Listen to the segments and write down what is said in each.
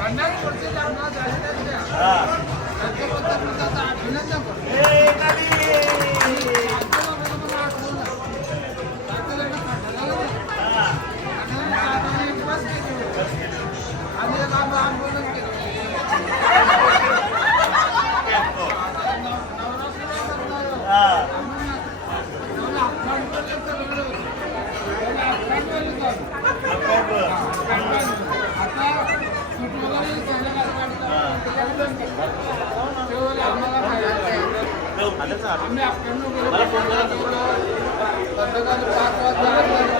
पन्नास वर्ष लग्न अभिनंदन संध्याकाळी पाच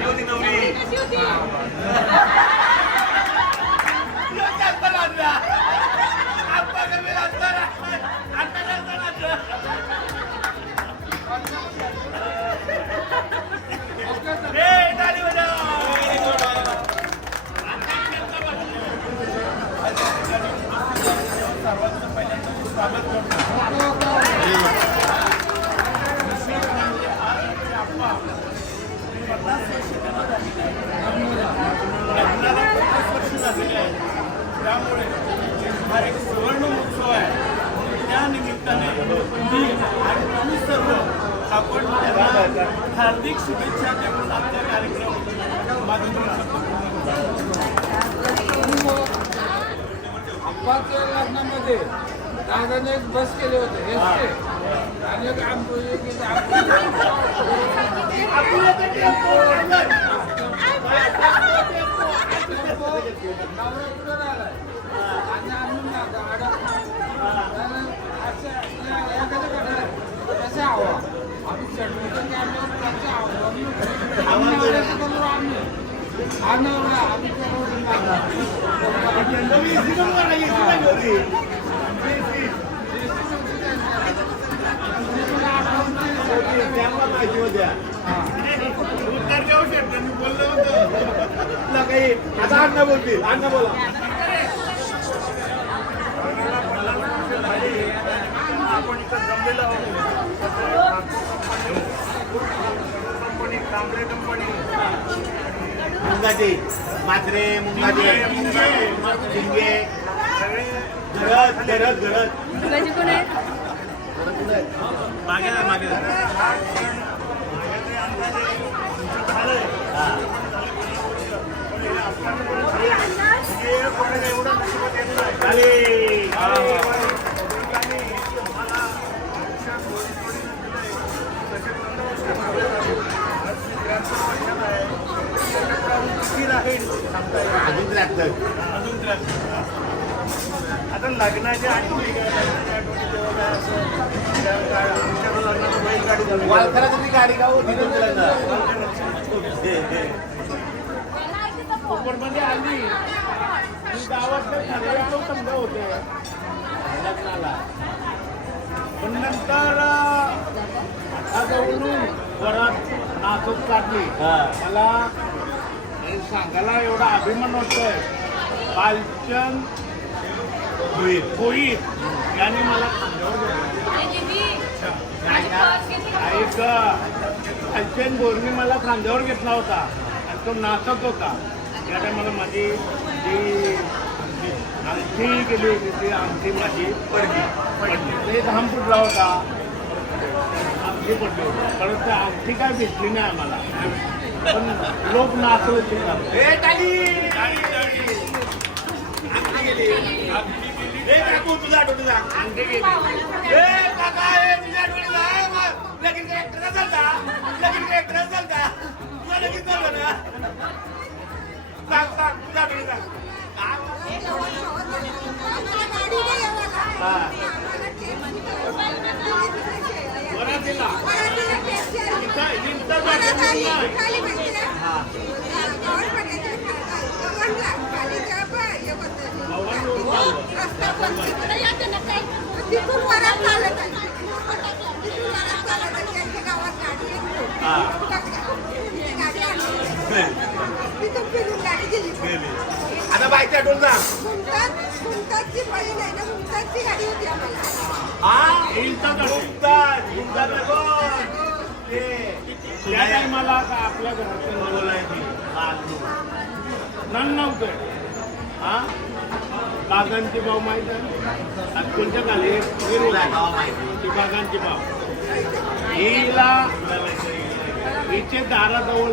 Jyoti Navri. हार्दिक शुभेच्छा देऊन आजचा कार्यक्रम माझं अपघातच्या लग्नामध्ये दादाने एक बस केले होते एस टी आणि एक आमचं एक एक टेम्पो नवरा पुढे राहिलाय आणि आम्ही मागं अडकलो. आणि अशा या- एखाद्याकडे कसे हवा आम्ही चढलो की आम्ही त्याच्या आव्हान आम्ही नवऱ्याचं करू आम्ही हा नवरा आम्ही करू उत्तर देऊ शकतो मी बोललो होतो तुला काही आता अण्णा बोलतील अण्णा बोला कंपनी मुंगाचे मात्रे मुंगाचे घरत शिवाजी कोण आहे? मागे मागे जा. खाली. अजून त्र्याहत्तर. आता लग्नाच्या आठवणी लग्नाच्या आठवणी तेव्हा काय असं, त्या गा- आमच्या लग्नाला बैलगाडी झाली. वालखराचं ती गाडी का होती तुमच्या लग्नात? हे, हे. कोकणमध्ये आली ठरलेले समजा होते लग्नाला पण नंतर आता जवळून परत नाचत काढली. मला सांगायला एवढा अभिमान होतोय पालचंद होईल. भोईर यांनी मला खांद्यावर घेतलं. ऐक मला खांद्यावर घेतला होता. आणि तो नाचत होता. त्या टायमाला माझी जी अंगठी गेली होती ती अंगठी माझी पडली. पडली. ते धाम फुटला होता. आमची पडली होती. परंतु त्या काय भेटली नाही आम्हाला. पण लोक नाचले ते तुझ्या आठवण जा ए, मग लगीन काय एकटं चालता. लगीन एकटं चालता. तुझा लगीन चाललं ना? सांग सांग तुझ्या आठवण बरं दिला इथं इथं भेटली नाही. आता बाईच्या आठवण जा गाडी होती आम्हाला हा त्या टायमाला का आपल्या घरातलं बोलायची नन नव्हतं हा? बागांची भाव माहीत आहे? आज कोणत्या खाली ती बागांची भाव. हिला हिचे दाराजवळ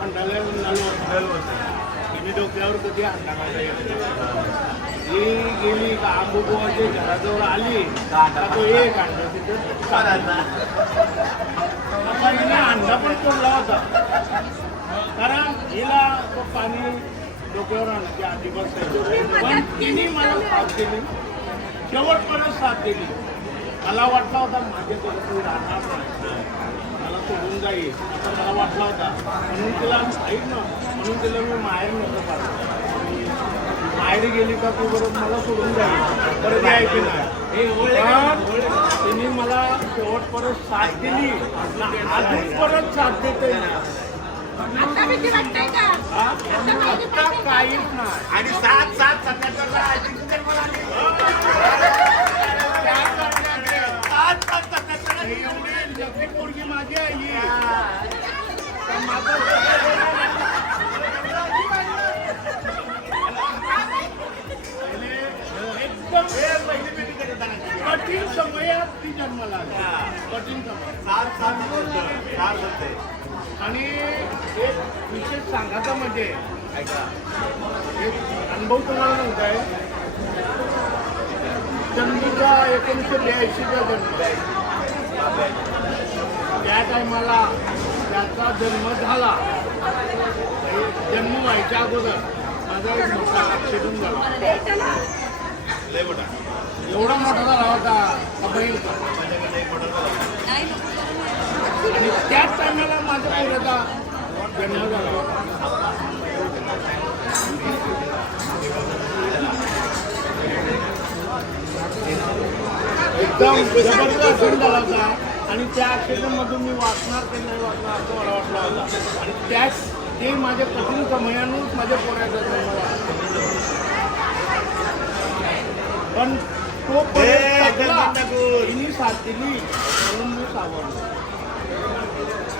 अंडाला हिने डोक्यावर कधी अंडा ही गेली का आंबोबाच्या घराजवळ आली का तो एक अंडा तिथे. हिने अंडा पण तोडला होता. कारण हिला तो पाणी डोक्यावर आणण्याची आधी बसायचं पण तिने मला साथ दिली. शेवटपर्यंत साथ दिली. मला वाटला होता माझ्याकडे तू राहणार नाही. मला सोडून जाईल. असं मला वाटला होता म्हणून तिला ऐक ना म्हणून तिला मी माहेर नको पाठवलं माहेरी गेली का तू बरोबर मला सोडून जाईल परत यायची नाही तिने मला शेवटपर्यंत साथ दिली अजून परत साथ देते आता भीती वाटतंय का हा? आता काहीच नाही आणि सात सात सत्याहत्तरला एक विशेष सांगायचं म्हणजे ऐका एक अनुभव तुम्हाला नव्हता आहे. चंदीचा एकोणीसशे ब्याऐंशीचा जन्म त्या टायमाला त्याचा जन्म झाला. जन्म व्हायच्या अगोदर माझा एक मोठा ॲक्सिडेंट झाला. लय मोठा. एवढा मोठा झाला होता अभय होता. माझ्याकडे मोठा झाला. आणि त्याच टायमाला माझ्या पोराचा एकदम जबरदस्त झाला आणि त्या ऍक्सिडेंट मधून मी वाचणार की नाही वाचणार असं मला वाटलं होता. आणि त्याच ते माझ्या कठीण समयानंच माझ्या पोराचा जन्म पण तो पर्यंत साथ दिली म्हणून मी सावरलो.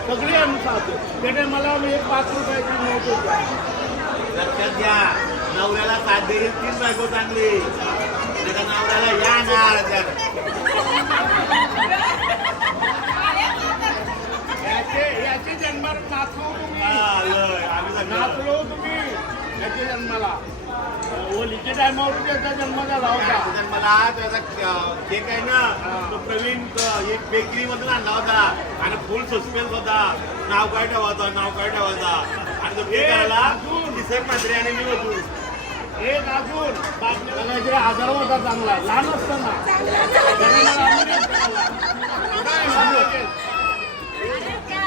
सगळे आम्ही साथ दिली. त्या टायमाला मी एक पाच रुपयाची नोट होती लक्षात घ्या. नवऱ्याला साथ देईल तीच बायको चांगली. त्याच्या नवऱ्याला या ना. याचे याचे जन्माला नाचलो तुम्ही. नाचलो तुम्ही. याच्या जन्माला. हो, ओलीचे टायमावर त्याचा जन्म झाला होता. मला त्याचा केक आहे ना तो प्रवीण एक बेकरी मधून आणला होता. आणि फुल सस्पेन्स होता. नाव काय ठेवायचा नाव काय ठेवायचा. आणि तो केक आला निसर्ग म्हात्रे आणि मी होतो एक आजार होता चांगला. लहान असताना. त्या